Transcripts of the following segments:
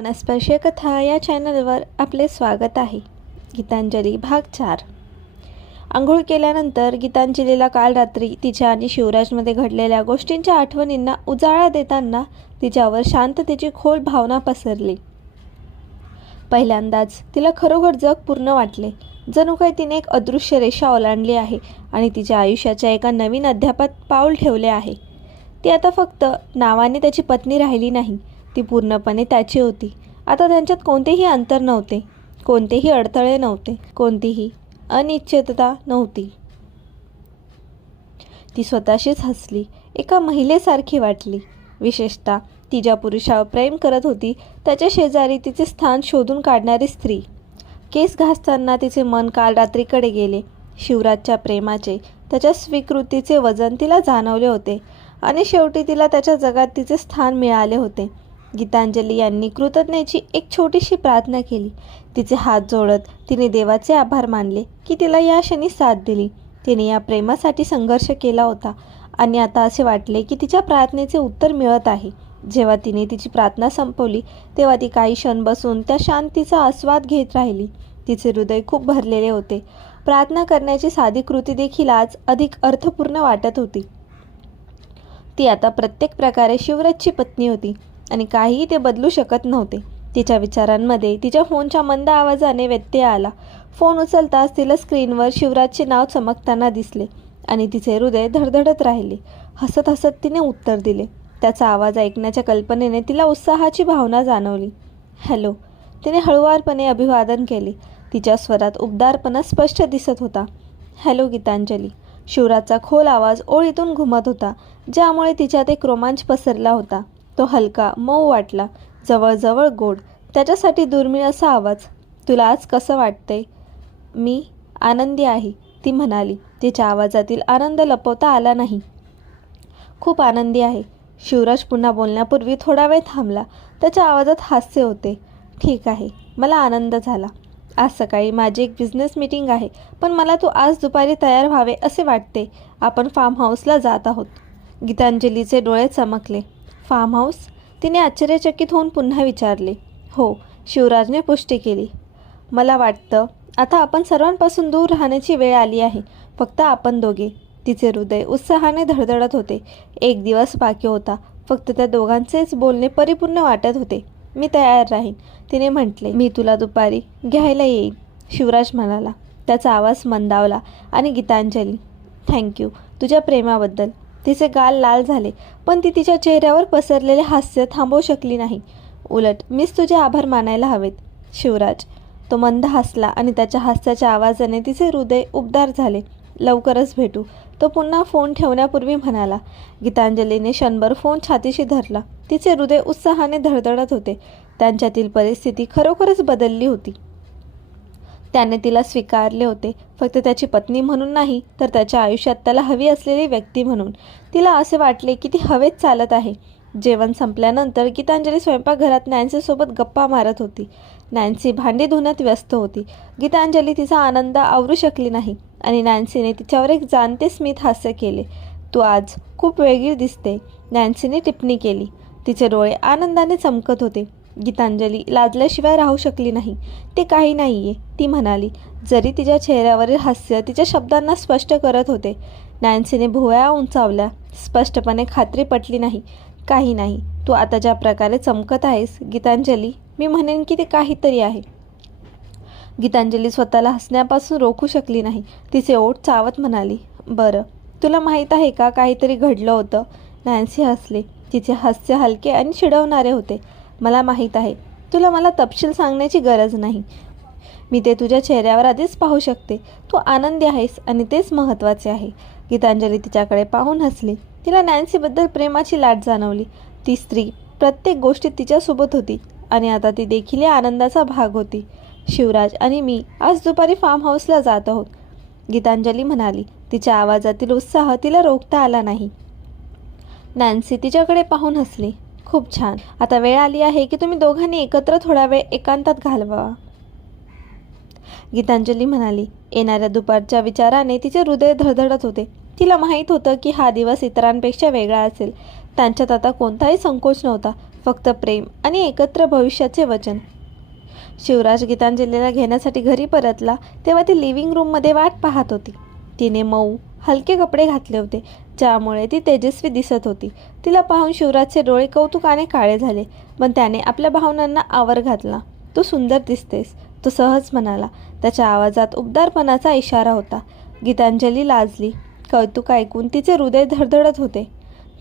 मनस्पर्शीय कथा या चॅनलवर आपले स्वागत आहे. गीतांजली भाग चार. आंघोळ केल्यानंतर गीतांजलीला काल रात्री तिच्या आणि शिवराजमध्ये घडलेल्या गोष्टींच्या आठवणींना उजाळा देताना तिच्यावर शांततेची खोल भावना पसरली. पहिल्यांदाच तिला खरोखर जग पूर्ण वाटले. जणू काही तिने एक अदृश्य रेषा ओलांडली आहे आणि तिच्या आयुष्याच्या एका नवीन अध्यापात पाऊल ठेवले आहे. ती आता फक्त नावाने त्याची पत्नी राहिली नाही ती पूर्णपणे त्याची होती. आता त्यांच्यात कोणतेही अंतर नव्हते. कोणतेही अडथळे नव्हते. कोणतीही अनिश्चितता नव्हती. ती स्वतःशीच हसली. एका महिलेसारखी वाटली. विशेषतः ती ज्या पुरुषावर प्रेम करत होती. त्याच्या शेजारी तिचे स्थान शोधून काढणारी स्त्री. केस घासताना तिचे मन काल रात्रीकडे गेले. शिवराजच्या प्रेमाचे त्याच्या स्वीकृतीचे वजन तिला जाणवले होते. आणि शेवटी तिला त्याच्या जगात तिचे स्थान मिळाले होते. गीतांजली यांनी कृतज्ञेची एक छोटीशी प्रार्थना केली. तिचे हात जोडत तिने देवाचे आभार मानले की तिला या क्षणी साथ दिली. तिने या प्रेमासाठी संघर्ष केला होता. आणि आता असे वाटले की तिच्या प्रार्थनेचे उत्तर मिळत आहे. जेव्हा तिने तिची प्रार्थना संपवली तेव्हा ती काही क्षण बसून त्या शांतीचा आस्वाद घेत राहिली. तिचे हृदय खूप भरलेले होते. प्रार्थना करण्याची साधी कृती देखील आज अधिक अर्थपूर्ण वाटत होती. ती आता प्रत्येक प्रकारे शिवराजची पत्नी होती. आणि काहीही ते बदलू शकत नव्हते. तिच्या विचारांमध्ये तिच्या फोनच्या मंद आवाजाने व्यत्यय आला. फोन उचलताच तिला स्क्रीनवर शिवराजचे नाव चमकताना दिसले आणि तिचे हृदय धडधडत राहिले. हसत हसत तिने उत्तर दिले. त्याचा आवाज ऐकण्याच्या कल्पनेने तिला उत्साहाची भावना जाणवली. हॅलो तिने हळुवारपणे अभिवादन केले. तिच्या स्वरात उबदारपणा स्पष्ट दिसत होता. हॅलो गीतांजली. शिवराजचा खोल आवाज ओळीतून घुमत होता ज्यामुळे तिच्यात एक रोमांच पसरला होता. तो हलका मऊ वाटला. जवळजवळ गोड. त्याच्यासाठी दुर्मिळ असा आवाज तुला आज कसं वाटतंय? मी आनंदी आहे ती म्हणाली. तिच्या आवाजातील आनंद लपवता आला नाही. खूप आनंदी आहे. शिवराज पुन्हा बोलण्यापूर्वी थोडा वेळ थांबला. त्याच्या आवाजात हास्य होते. ठीक आहे मला आनंद झाला. आज सकाळी माझी एक बिझनेस मीटिंग आहे पण मला तू आज दुपारी तयार व्हावे असे वाटते. आपण फार्म हाऊसला जात आहोत. गीतांजलीचे डोळे चमकले. फार्म हाऊस तिने आश्चर्यचकित होऊन पुन्हा विचारले हो शिवराजने पुष्टी केली. मला वाटतं आता आपण सर्वांपासून दूर राहण्याची वेळ आली आहे. फक्त आपण दोघे. तिचे हृदय उत्साहाने धडधडत होते. एक दिवस बाकी होता. फक्त त्या दोघांचेच बोलणे परिपूर्ण वाटत होते. मी तयार राहीन. तिने म्हटले मी तुला दुपारी घ्यायला येईन. शिवराज म्हणाला. त्याचा आवाज मंदावला आणि गीतांजली थँक्यू तुझ्या प्रेमाबद्दल तिचे गाल लाल झाले पण ती तिच्या चेहऱ्यावर पसरलेले हास्य थांबवू शकली नाही. उलट मीच तुझे आभार मानायला हवेत. शिवराज. तो मंद हसला आणि त्याच्या हास्याच्या आवाजाने तिचे हृदय उबदार झाले. लवकरच भेटू. तो पुन्हा फोन ठेवण्यापूर्वी म्हणाला. गीतांजलीने क्षणभर फोन छातीशी धरला. तिचे हृदय उत्साहाने धडधडत होते. त्यांच्यातील परिस्थिती खरोखरच बदलली होती. त्याने तिला स्वीकारले होते. फक्त त्याची पत्नी म्हणून नाही तर त्याच्या आयुष्यात त्याला हवी असलेली व्यक्ती म्हणून. तिला असे वाटले की ती हवेत चालत आहे. जेवण संपल्यानंतर गीतांजली स्वयंपाकघरात नॅन्सीसोबत गप्पा मारत होती. नॅन्सी भांडी धुण्यात व्यस्त होती. गीतांजली तिचा आनंद आवरू शकली नाही आणि नॅन्सीने तिच्यावर एक जाणते स्मित हास्य केले. तू आज खूप वेगळी दिसते नॅन्सीने टिप्पणी केली. तिचे डोळे आनंदाने चमकत होते. गीतांजली लाजल्याशिवाय राहू शकली नाही. ते काही नाही आहे ती म्हणाली. जरी तिच्या चेहऱ्यावरील हास्य तिच्या शब्दांना स्पष्ट करत होते. नॅन्सीने भुवया उंचावल्या. स्पष्टपणे खात्री पटली नाही. काही नाही. तू आता ज्या प्रकारे चमकत आहेस गीतांजली मी म्हणेन की ते काहीतरी आहे. गीतांजली स्वतःला हसण्यापासून रोखू शकली नाही. तिचे ओठ चावत म्हणाली बरं. तुला माहीत आहे का काहीतरी घडलं होतं? नॅन्सी हसले. तिचे हास्य हलके आणि चिडवणारे होते. मला माहीत आहे. तुला मला तपशील सांगण्याची गरज नाही. मी ते तुझ्या चेहऱ्यावर आधीच पाहू शकते. तू आनंदी आहेस आणि तेच महत्त्वाचे आहे. गीतांजली तिच्याकडे पाहून हसली. तिला नॅन्सीबद्दल प्रेमाची लाट जाणवली. ती स्त्री प्रत्येक गोष्टीत तिच्यासोबत होती आणि आता ती देखील या आनंदाचा भाग होती. शिवराज आणि मी आज दुपारी फार्म हाऊसला जात आहोत. गीतांजली म्हणाली तिच्या आवाजातील उत्साह तिला रोखता आला नाही. नॅन्सी तिच्याकडे पाहून हसली. खूप छान. आता वेळ आली आहे की तुम्ही दोघांनी एकत्र थोडा वेळ एकांतात घालवा. गीतांजली म्हणाली येणाऱ्या दुपारच्या विचाराने तिचे हृदय धडधडत होते. तिला माहीत होतं की हा दिवस इतरांपेक्षा वेगळा असेल. त्यांच्यात आता कोणताही संकोच नव्हता फक्त प्रेम आणि एकत्र भविष्याचे वचन. शिवराज गीतांजलीला घेण्यासाठी घरी परतला तेव्हा ती लिव्हिंग रूममध्ये वाट पाहत होती. तिने मऊ हलके कपडे घातले होते. ज्यामुळे ती तेजस्वी दिसत होती. तिला पाहून शिवराजचे डोळे कौतुकाने काळे झाले. पण त्याने आपल्या भावनांना आवर घातला. तू सुंदर दिसतेस तो सहज म्हणाला. त्याच्या आवाजात उबदारपणाचा इशारा होता. गीतांजली लाजली. कौतुक ऐकून तिचे हृदय धडधडत होते.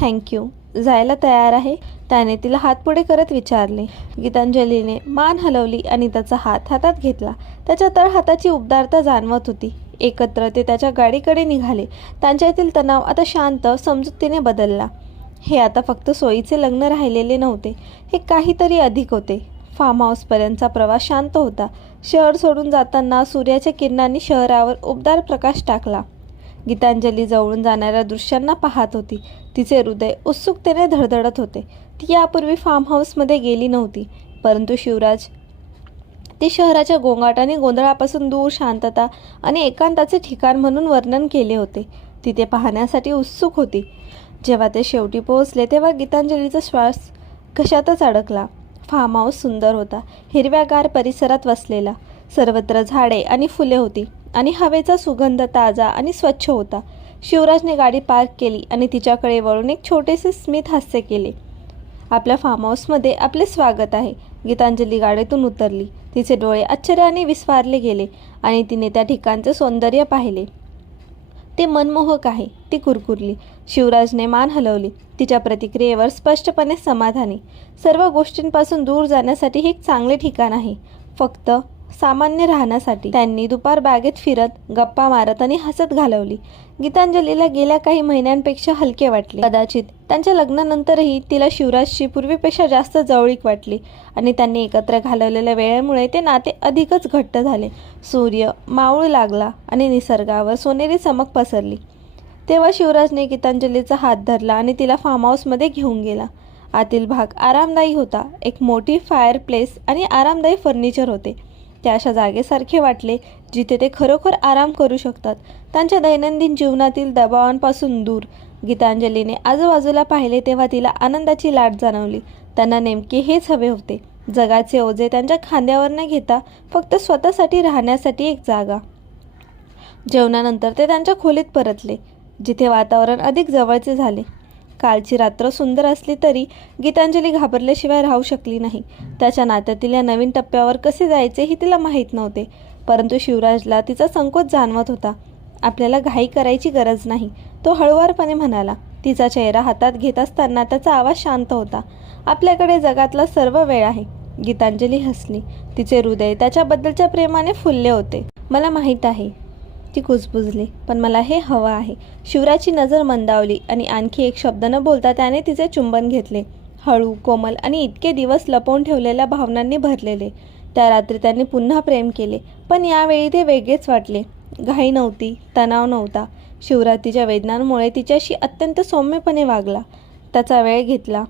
थँक्यू जायला तयार आहे त्याने तिला हात पुढे करत विचारले. गीतांजलीने मान हलवली आणि त्याचा हात हातात घेतला. त्याच्या तळ हाताची उबदारता जाणवत होती. एकत्र ते त्याच्या गाडीकडे निघाले. त्यांच्यातील तणाव आता शांत समजुतीने बदलला. हे आता फक्त सोयीचे लग्न राहिलेले नव्हते. हे काहीतरी अधिक होते. फार्म हाऊसपर्यंतचा प्रवास शांत होता. शहर सोडून जाताना सूर्याच्या किरणांनी शहरावर उबदार प्रकाश टाकला. गीतांजली जवळून जाणाऱ्या दृश्यांना पाहत होती. तिचे हृदय उत्सुकतेने धडधडत होते. ती यापूर्वी फार्म हाऊसमध्ये गेली नव्हती. परंतु शिवराज ते शहराच्या गोंगाट आणि गोंधळापासून दूर शांतता आणि एकांताचे ठिकाण म्हणून वर्णन केले होते. तिथे पाहण्यासाठी उत्सुक होती. जेव्हा ते शेवटी पोहोचले तेव्हा गीतांजलीचा श्वास कशातच अडकला. फार्म हाऊस सुंदर होता. हिरव्यागार परिसरात वसलेला. सर्वत्र झाडे आणि फुले होती आणि हवेचा सुगंध ताजा आणि स्वच्छ होता. शिवराजने गाडी पार्क केली आणि तिच्याकडे वळून एक छोटेसे स्मित हास्य केले. आपल्या फार्म हाऊसमध्ये आपले स्वागत आहे. गीतांजली गाडीतून उतरली. तिचे डोळे आश्चर्याने विस्फारले गेले आणि तिने त्या ठिकाणचे सौंदर्य पाहिले. ते मनमोहक आहे ती कुरकुरली. शिवराजने मान हलवली. तिच्या प्रतिक्रियेवर स्पष्टपणे समाधानी. सर्व गोष्टींपासून दूर जाण्यासाठी हे एक चांगले ठिकाण आहे. फक्त सामान्य राहण्यासाठी त्यांनी दुपार बागेत फिरत गप्पा मारत आणि हसत घालवली. गीतांजलीला गेल्या काही महिन्यांपेक्षा हलके वाटले. कदाचित त्यांच्या लग्नानंतरही तिला शिवराजची पूर्वीपेक्षा जास्त जवळीक वाटली आणि त्यांनी एकत्र घालवलेल्या वेळेमुळे ते नाते अधिकच घट्ट झाले. सूर्य मावळ लागला आणि निसर्गावर सोनेरी चमक पसरली. तेव्हा शिवराजने गीतांजलीचा हात धरला आणि तिला फार्म हाऊसमध्ये घेऊन गेला. आतील भाग आरामदायी होता. एक मोठी फायर प्लेस आणि आरामदायी फर्निचर होते. ते अशा जागेसारखे वाटले जिथे ते खरोखर आराम करू शकतात. त्यांच्या दैनंदिन जीवनातील दबावांपासून दूर. गीतांजलीने आजूबाजूला पाहिले तेव्हा तिला आनंदाची लाट जाणवली. त्यांना नेमके हेच हवे होते. जगाचे ओझे त्यांच्या खांद्यावर न घेता फक्त स्वतःसाठी राहण्यासाठी एक जागा. जेवणानंतर ते त्यांच्या खोलीत परतले जिथे वातावरण अधिक जवळचे झाले. कालची रात्र सुंदर असली तरी गीतांजली घाबरल्याशिवाय राहू शकली नाही. त्याच्या नात्यातील या नवीन टप्प्यावर कसे जायचे हे तिला माहीत नव्हते. परंतु शिवराजला तिचा संकोच जाणवत होता. आपल्याला घाई करायची गरज नाही तो हळुवारपणे म्हणाला. तिचा चेहरा हातात घेत असताना त्याचा आवाज शांत होता. आपल्याकडे जगातला सर्व वेळ आहे. गीतांजली हसली. तिचे हृदय त्याच्याबद्दलच्या प्रेमाने फुलले होते. मला माहीत आहे ती कुजबुजली पण मला हे हवं आहे. शिवराची नजर मंदावली आणि आणखी एक शब्द न बोलता त्याने तिचे चुंबन घेतले. हळू कोमल आणि इतके दिवस लपवून ठेवलेल्या भावनांनी भरलेले. त्या रात्री त्यांनी पुन्हा प्रेम केले पण यावेळी ते वेगळेच वाटले. घाई नव्हती तणाव नव्हता. शिवराज तिच्या वेदनांमुळे तिच्याशी अत्यंत सौम्यपणे वागला. त्याचा वेळ घेतला.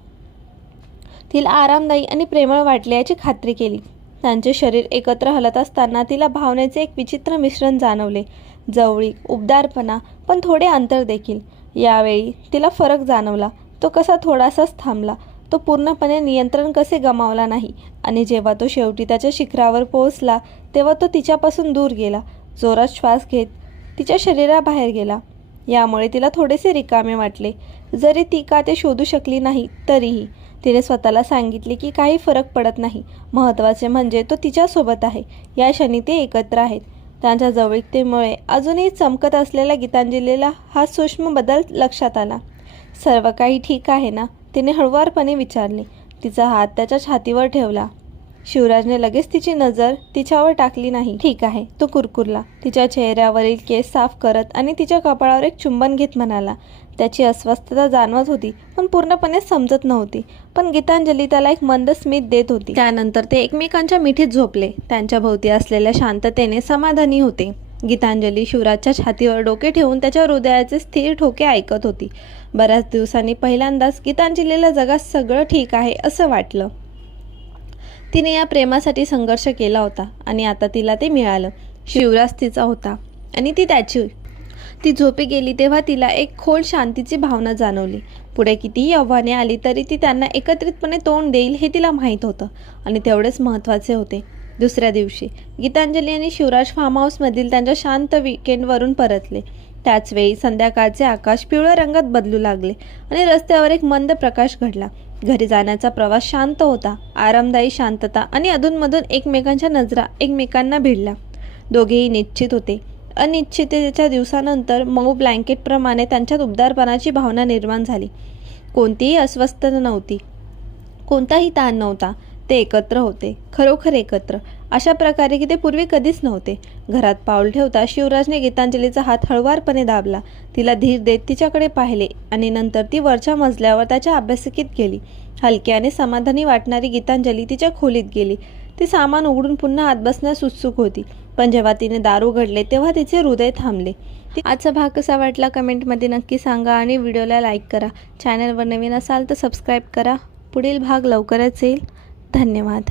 तिला आरामदायी आणि प्रेमळ वाटले याची खात्री केली. त्यांचे शरीर एकत्र हलत असताना तिला भावनेचे एक विचित्र मिश्रण जाणवले. जवळीक उबदारपणा पण थोडे अंतर देखील. यावेळी तिला फरक जाणवला. तो कसा थोडासाच थांबला. तो पूर्णपणे नियंत्रण कसे गमावला नाही. आणि जेव्हा तो शेवटी त्याच्या शिखरावर पोहोचला तेव्हा तो तिच्यापासून दूर गेला. जोरात श्वास घेत तिच्या शरीराबाहेर गेला. यामुळे तिला थोडेसे रिकामे वाटले. जरी ती का ते शोधू शकली नाही तरीही तिने स्वतःला सांगितले की काही फरक पडत नाही. महत्त्वाचे म्हणजे तो तिच्यासोबत आहे. या क्षणी ते एकत्र आहेत. त्यांच्या जवळिकतेमुळे अजूनही चमकत असलेल्या गीतांजलीला हा सूक्ष्म बदल लक्षात आला. सर्व काही ठीक आहे ना? तिने हळुवारपणे विचारले. तिचा हात त्याच्या छातीवर ठेवला. शिवराजने लगेच तिची नजर तिच्यावर टाकली नाही. ठीक आहे तो कुरकुरला. तिच्या चेहऱ्यावरील केस साफ करत आणि तिच्या कपाळावर एक चुंबन घेत म्हणाला. त्याची अस्वस्थता जाणवत होती पण पूर्णपणे समजत नव्हती. पण गीतांजली त्याला एक मंद स्मित देत होती. त्यानंतर ते एकमेकांच्या मिठीत झोपले. त्यांच्या भोवती असलेल्या शांततेने समाधानी होते. गीतांजली शिवराजच्या छातीवर डोके ठेवून त्याच्या हृदयाचे स्थिर ठोके ऐकत होती. बऱ्याच दिवसांनी पहिल्यांदाच गीतांजलीला जगात सगळं ठीक आहे असं वाटलं. तिने या प्रेमासाठी संघर्ष केला होता आणि आता तिला ते मिळालं. शिवराज तिचा होता आणि ती त्याची ती झोपी गेली तेव्हा तिला एक खोल शांतीची भावना जाणवली. पुढे कितीही आव्हाने आली तरी ती त्यांना एकत्रितपणे तोंड देईल हे तिला माहीत होतं आणि तेवढेच महत्त्वाचे होते. दुसऱ्या दिवशी गीतांजली आणि शिवराज फार्म हाऊसमधील त्यांच्या शांत विकेंडवरून परतले. त्याचवेळी संध्याकाळचे आकाश पिवळ्या रंगात बदलू लागले आणि रस्त्यावर एक मंद प्रकाश घडला. घरी जाण्याचा प्रवास शांत होता. आरामदायी शांतता आणि अधूनमधून एकमेकांच्या नजरा एकमेकांना भिडल्या. दोघेही निश्चित होते. अनिश्चिततेच्या दिवसानंतर मऊ ब्लँकेटप्रमाणे त्यांच्यात उबदारपणाची भावना निर्माण झाली. कोणतीही अस्वस्थता नव्हती. कोणताही ताण नव्हता. ते एकत्र होते. खरोखर एकत्र. अशा प्रकारे की ते पूर्वी कधीच नव्हते. घरात पाऊल ठेवता शिवराजने गीतांजलीचा हात हळवारपणे दाबला. तिला धीर देत तिच्याकडे पाहिले आणि नंतर ती वरच्या मजल्यावर त्याच्या अभ्यासिकेत गेली. हलकी आणि समाधानी वाटणारी गीतांजली तिच्या खोलीत गेली. ती सामान उघडून पुन्हा आत बसण्यास उत्सुक होती. पण जेव्हा तिने दार उघडले तेव्हा तिचे हृदय थांबले. आजचा भाग कसा वाटला कमेंटमध्ये नक्की सांगा आणि व्हिडिओला लाईक करा. चॅनलवर नवीन असाल तर सबस्क्राईब करा. पुढील भाग लवकरच येईल. धन्यवाद.